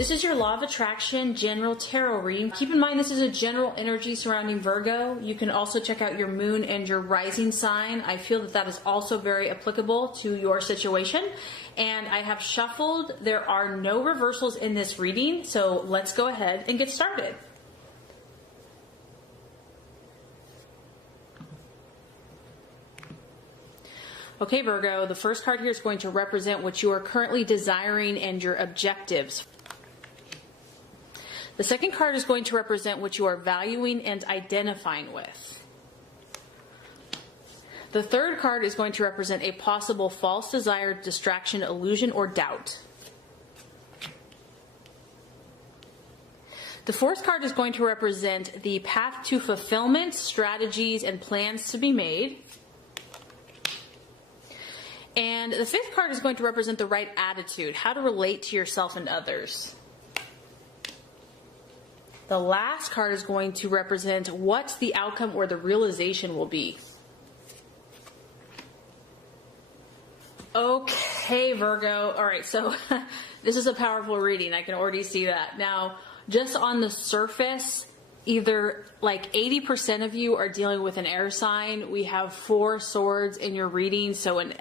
This is your Law of Attraction General Tarot reading. Keep in mind this is a general energy surrounding Virgo. You can also check out your moon and your rising sign. I feel that that is also very applicable to your situation. And I have shuffled. There are no reversals in this reading, so let's go ahead and get started. Okay, Virgo, the first card here is going to represent what you are currently desiring and your objectives. The second card is going to represent what you are valuing and identifying with. The third card is going to represent a possible false desire, distraction, illusion, or doubt. The fourth card is going to represent the path to fulfillment, strategies, and plans to be made. And the fifth card is going to represent the right attitude, how to relate to yourself and others. The last card is going to represent what the outcome or the realization will be. Okay, Virgo. All right, so this is a powerful reading. I can already see that. Now, just on the surface, either like 80% of you are dealing with an air sign. We have 4 swords in your reading, so an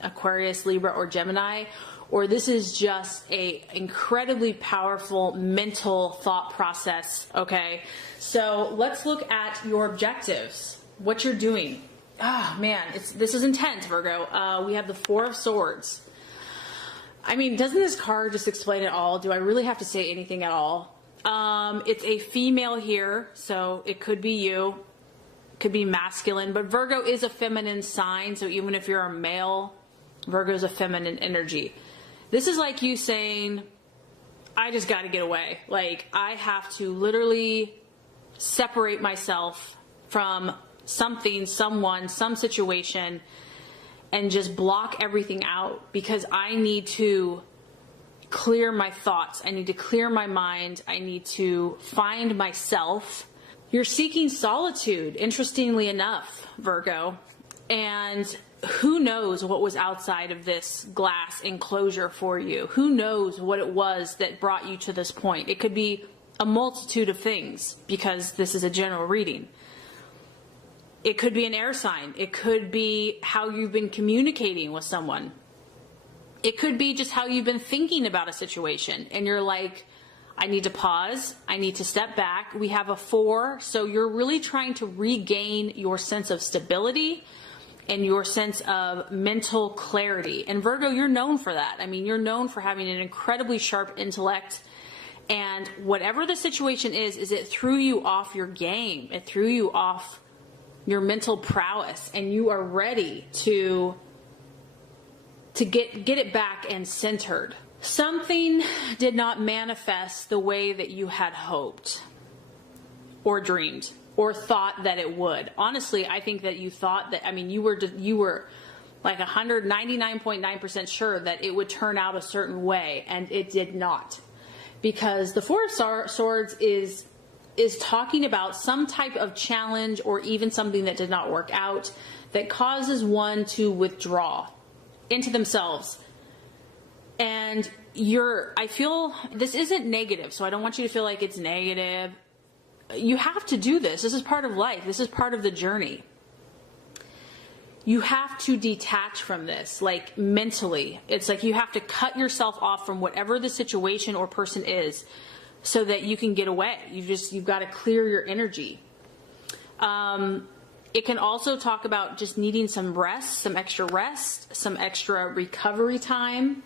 Aquarius, Libra, or Gemini. Or this is just a incredibly powerful mental thought process, okay? So let's look at your objectives, what you're doing. Ah, man, this is intense, Virgo. We have the 4 of Swords. I mean, doesn't this card just explain it all? Do I really have to say anything at all? It's a female here, so it could be you, could be masculine, but Virgo is a feminine sign, so even if you're a male, Virgo is a feminine energy. This is like you saying, I just got to get away. Like, I have to literally separate myself from something, someone, some situation, and just block everything out because I need to clear my thoughts. I need to clear my mind. I need to find myself. You're seeking solitude, interestingly enough, Virgo. And who knows what was outside of this glass enclosure for you? Who knows what it was that brought you to this point? It could be a multitude of things because this is a general reading. It could be an air sign. It could be how you've been communicating with someone. It could be just how you've been thinking about a situation and you're like, I need to pause. I need to step back. We have a 4. So you're really trying to regain your sense of stability and your sense of mental clarity. And Virgo, you're known for that. I mean, you're known for having an incredibly sharp intellect. And whatever the situation is it threw you off your game. It threw you off your mental prowess. And you are ready to get it back and centered. Something did not manifest the way that you had hoped or dreamed or thought that it would. Honestly, I think that you thought that, I mean, you were like 199.9% sure that it would turn out a certain way, and it did not. Because the 4 of Swords is talking about some type of challenge or even something that did not work out that causes one to withdraw into themselves. And I feel this isn't negative, so I don't want you to feel like it's negative. You have to do this. This is part of life. This is part of the journey. You have to detach from this, like mentally. It's like you have to cut yourself off from whatever the situation or person is so that you can get away. You've got to clear your energy. It can also talk about just needing some rest, some extra recovery time.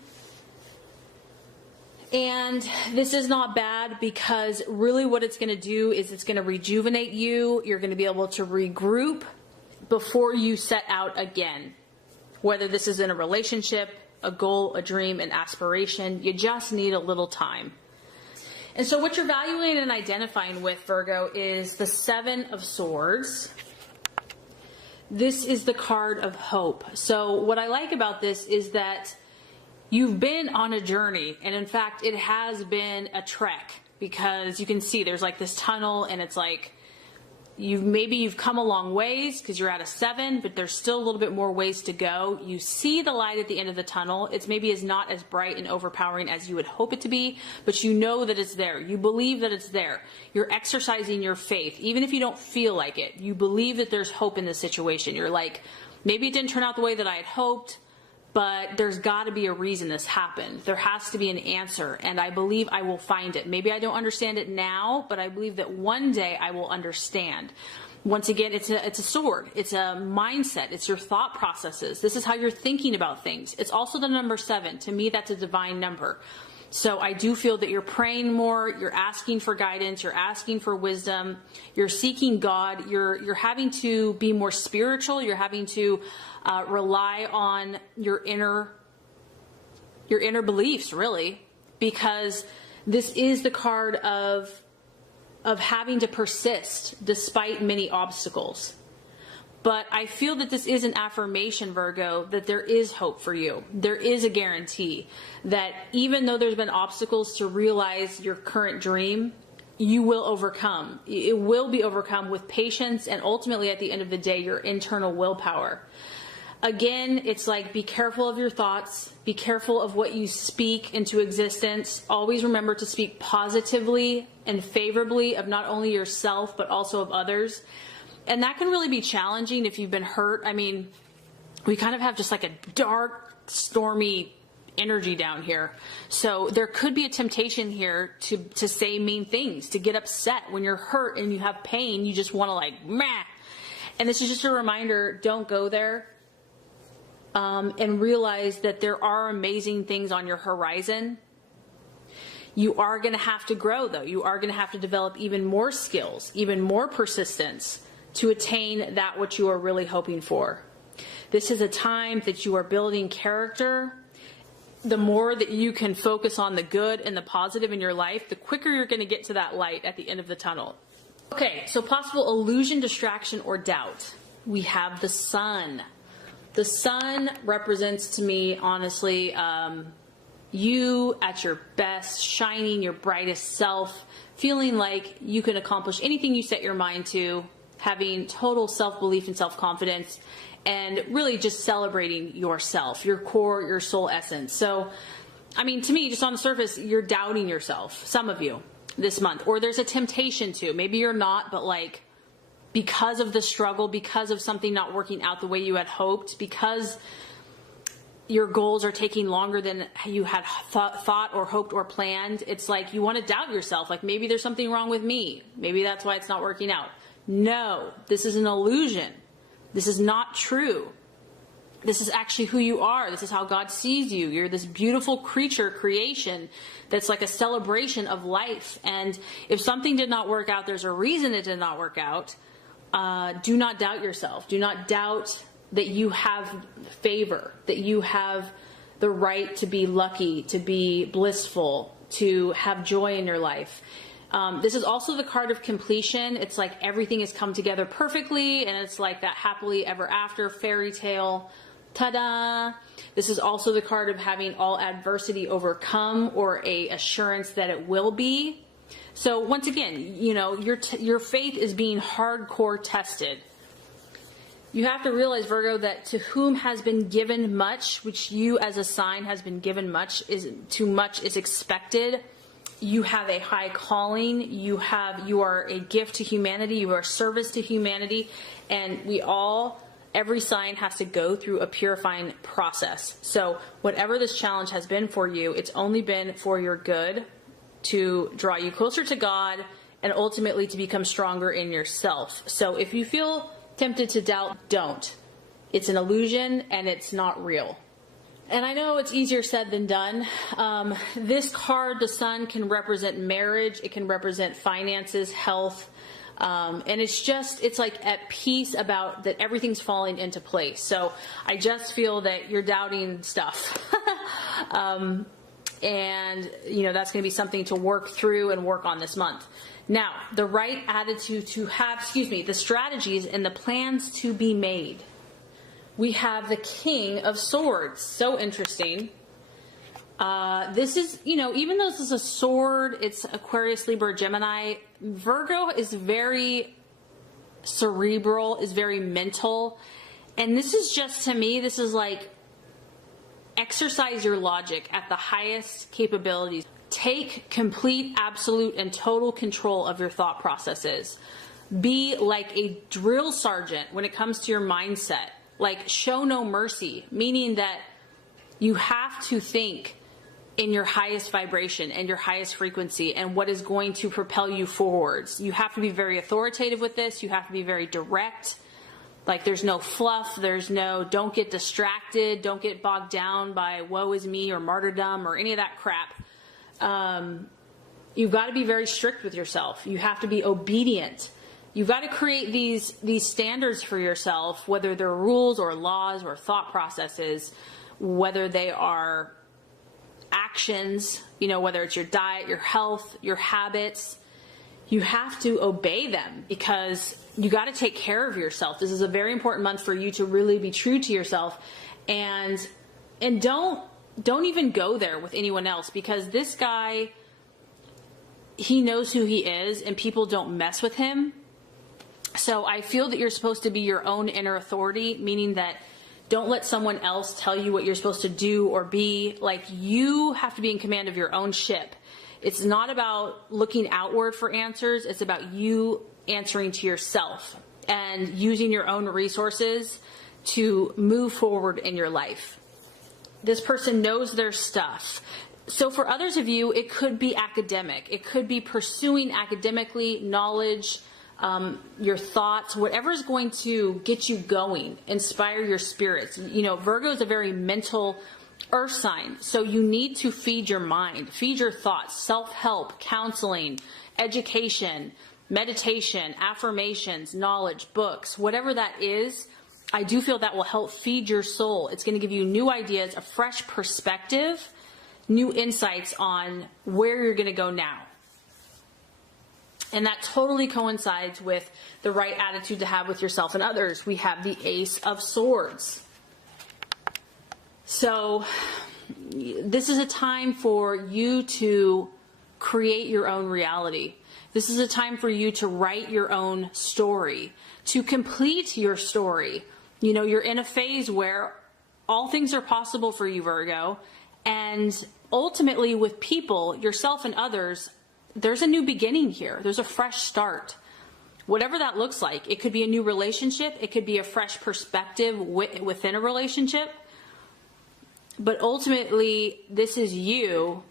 And this is not bad because really what it's going to do is it's going to rejuvenate you. You're going to be able to regroup before you set out again. Whether this is in a relationship, a goal, a dream, an aspiration, you just need a little time. And so what you're valuing and identifying with, Virgo, is the 7 of Swords. This is the card of hope. So what I like about this is that you've been on a journey, and in fact, it has been a trek because you can see there's like this tunnel and it's like maybe you've come a long ways because you're at a 7, but there's still a little bit more ways to go. You see the light at the end of the tunnel. It's maybe is not as bright and overpowering as you would hope it to be, but you know that it's there. You believe that it's there. You're exercising your faith. Even if you don't feel like it, you believe that there's hope in this situation. You're like, maybe it didn't turn out the way that I had hoped, but there's got to be a reason this happened. There has to be an answer, and I believe I will find it. Maybe I don't understand it now, but I believe that one day I will understand. Once again, it's a sword. It's a mindset. It's your thought processes. This is how you're thinking about things. It's also the number 7. To me, that's a divine number. So I do feel that you're praying more, you're asking for guidance, you're asking for wisdom, you're seeking God, you're having to be more spiritual, you're having to rely on your inner beliefs, really, because this is the card of having to persist despite many obstacles. But I feel that this is an affirmation, Virgo, that there is hope for you. There is a guarantee that even though there's been obstacles to realize your current dream, you will overcome. It will be overcome with patience and ultimately at the end of the day, your internal willpower. Again, it's like, be careful of your thoughts. Be careful of what you speak into existence. Always remember to speak positively and favorably of not only yourself, but also of others. And that can really be challenging if you've been hurt. I mean, we kind of have just like a dark, stormy energy down here. So there could be a temptation here to say mean things, to get upset. When you're hurt and you have pain, you just want to like, meh. And this is just a reminder, don't go there. And realize that there are amazing things on your horizon. You are going to have to grow, though. You are going to have to develop even more skills, even more persistence, to attain that which you are really hoping for. This is a time that you are building character. The more that you can focus on the good and the positive in your life, the quicker you're going to get to that light at the end of the tunnel. Okay, so possible illusion, distraction, or doubt. We have the sun. The sun represents to me, honestly, you at your best, shining your brightest self, feeling like you can accomplish anything you set your mind to, having total self-belief and self-confidence, and really just celebrating yourself, your core, your soul essence. So, I mean, to me, just on the surface, you're doubting yourself, some of you, this month. Or there's a temptation to. Maybe you're not, but like, because of the struggle, because of something not working out the way you had hoped, because your goals are taking longer than you had thought or hoped or planned, it's like you want to doubt yourself. Like, maybe there's something wrong with me. Maybe that's why it's not working out. No, this is an illusion. This is not true. This is actually who you are. This is how God sees you. You're this beautiful creature, creation, that's like a celebration of life. And if something did not work out, there's a reason it did not work out. Do not doubt yourself. Do not doubt that you have favor, that you have the right to be lucky, to be blissful, to have joy in your life. This is also the card of completion. It's like everything has come together perfectly, and it's like that happily ever after fairy tale. Ta-da! This is also the card of having all adversity overcome, or a assurance that it will be. So once again, you know, your faith is being hardcore tested. You have to realize, Virgo, that to whom has been given much, which you as a sign has been given much, too much is expected. You have a high calling. You are a gift to humanity. You are a service to humanity. And every sign has to go through a purifying process. So whatever this challenge has been for you, it's only been for your good, to draw you closer to God and ultimately to become stronger in yourself. So if you feel tempted to doubt, don't. It's an illusion and it's not real. And I know it's easier said than done. This card, the sun, can represent marriage. It can represent finances, health. And it's like at peace about that everything's falling into place. So I just feel that you're doubting stuff. And, you know, that's going to be something to work through and work on this month. Now, the right attitude to have, the strategies and the plans to be made. We have the King of Swords. So interesting. This is, you know, even though this is a sword, it's Aquarius, Libra, Gemini, Virgo is very cerebral, is very mental. And this is just, to me, this is like exercise your logic at the highest capabilities. Take complete, absolute, and total control of your thought processes. Be like a drill sergeant when it comes to your mindset. Like, show no mercy, meaning that you have to think in your highest vibration and your highest frequency and what is going to propel you forwards. You have to be very authoritative with this. You have to be very direct. Like, there's no fluff. There's no, don't get distracted. Don't get bogged down by woe is me or martyrdom or any of that crap. You've got to be very strict with yourself. You have to be obedient. You've got to create these standards for yourself, whether they're rules or laws or thought processes, whether they are actions, you know, whether it's your diet, your health, your habits. You have to obey them because you got to take care of yourself. This is a very important month for you to really be true to yourself, and don't even go there with anyone else, because this guy, he knows who he is and people don't mess with him. So I feel that you're supposed to be your own inner authority, meaning that don't let someone else tell you what you're supposed to do or be. Like, you have to be in command of your own ship. It's not about looking outward for answers. It's about you answering to yourself and using your own resources to move forward in your life. This person knows their stuff. So for others of you, it could be academic. It could be pursuing academically knowledge, your thoughts, whatever is going to get you going, inspire your spirits. You know, Virgo is a very mental earth sign. So you need to feed your mind, feed your thoughts, self-help, counseling, education, meditation, affirmations, knowledge, books, whatever that is. I do feel that will help feed your soul. It's going to give you new ideas, a fresh perspective, new insights on where you're going to go now. And that totally coincides with the right attitude to have with yourself and others. We have the Ace of Swords. So this is a time for you to create your own reality. This is a time for you to write your own story, to complete your story. You know, you're in a phase where all things are possible for you, Virgo. And ultimately, with people, yourself and others, there's a new beginning here. There's a fresh start. Whatever that looks like. It could be a new relationship. It could be a fresh perspective within a relationship. But ultimately, this is you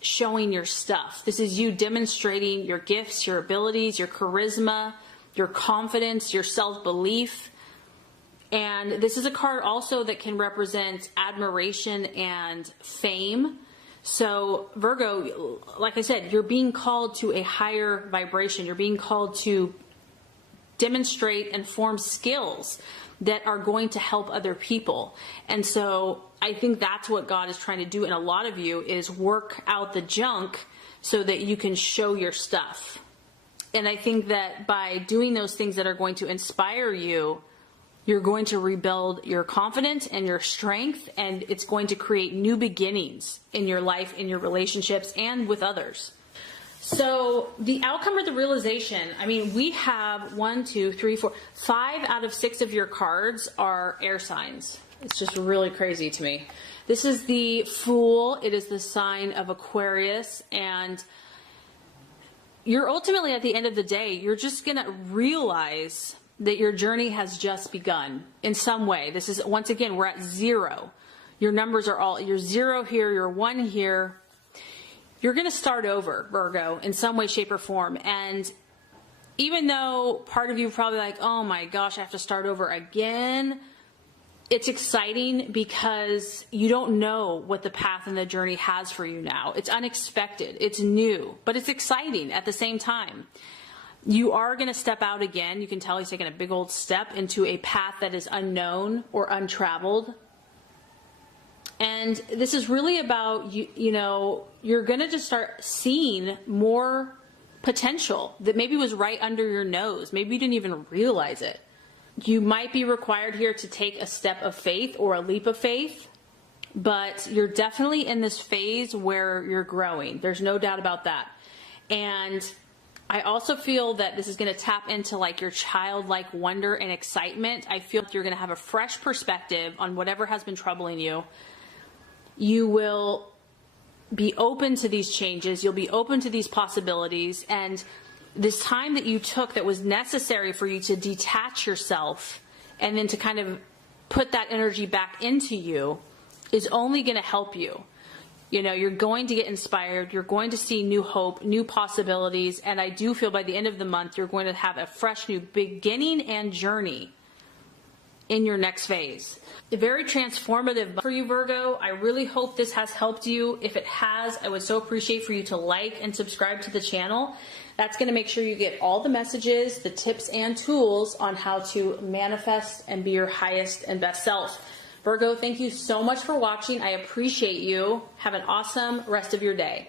showing your stuff. This is you demonstrating your gifts, your abilities, your charisma, your confidence, your self-belief. And this is a card also that can represent admiration and fame. So Virgo, like I said, you're being called to a higher vibration. You're being called to demonstrate and form skills that are going to help other people. And so I think that's what God is trying to do in a lot of you, is work out the junk so that you can show your stuff. And I think that by doing those things that are going to inspire you, you're going to rebuild your confidence and your strength, and it's going to create new beginnings in your life, in your relationships, and with others. So the outcome or the realization, I mean, we have 5 out of 6 of your cards are air signs. It's just really crazy to me. This is the Fool. It is the sign of Aquarius, and you're ultimately, at the end of the day, you're just going to realize that your journey has just begun in some way. This is, once again, we're at 0. Your numbers are all, you're 0 here, you're 1 here. You're going to start over, Virgo, in some way, shape, or form. And even though part of you probably like, oh my gosh, I have to start over again, it's exciting because you don't know what the path and the journey has for you now. It's unexpected, it's new, but it's exciting at the same time. You are going to step out again. You can tell he's taking a big old step into a path that is unknown or untraveled. And this is really about, you know, you're going to just start seeing more potential that maybe was right under your nose. Maybe you didn't even realize it. You might be required here to take a step of faith or a leap of faith, but you're definitely in this phase where you're growing. There's no doubt about that. And I also feel that this is going to tap into like your childlike wonder and excitement. I feel like you're going to have a fresh perspective on whatever has been troubling you. You will be open to these changes. You'll be open to these possibilities. And this time that you took that was necessary for you to detach yourself and then to kind of put that energy back into you is only going to help you. You know, you're going to get inspired. You're going to see new hope, new possibilities. And I do feel by the end of the month, you're going to have a fresh new beginning and journey in your next phase. A very transformative for you, Virgo. I really hope this has helped you. If it has, I would so appreciate for you to like and subscribe to the channel. That's going to make sure you get all the messages, the tips and tools on how to manifest and be your highest and best self. Virgo, thank you so much for watching. I appreciate you. Have an awesome rest of your day.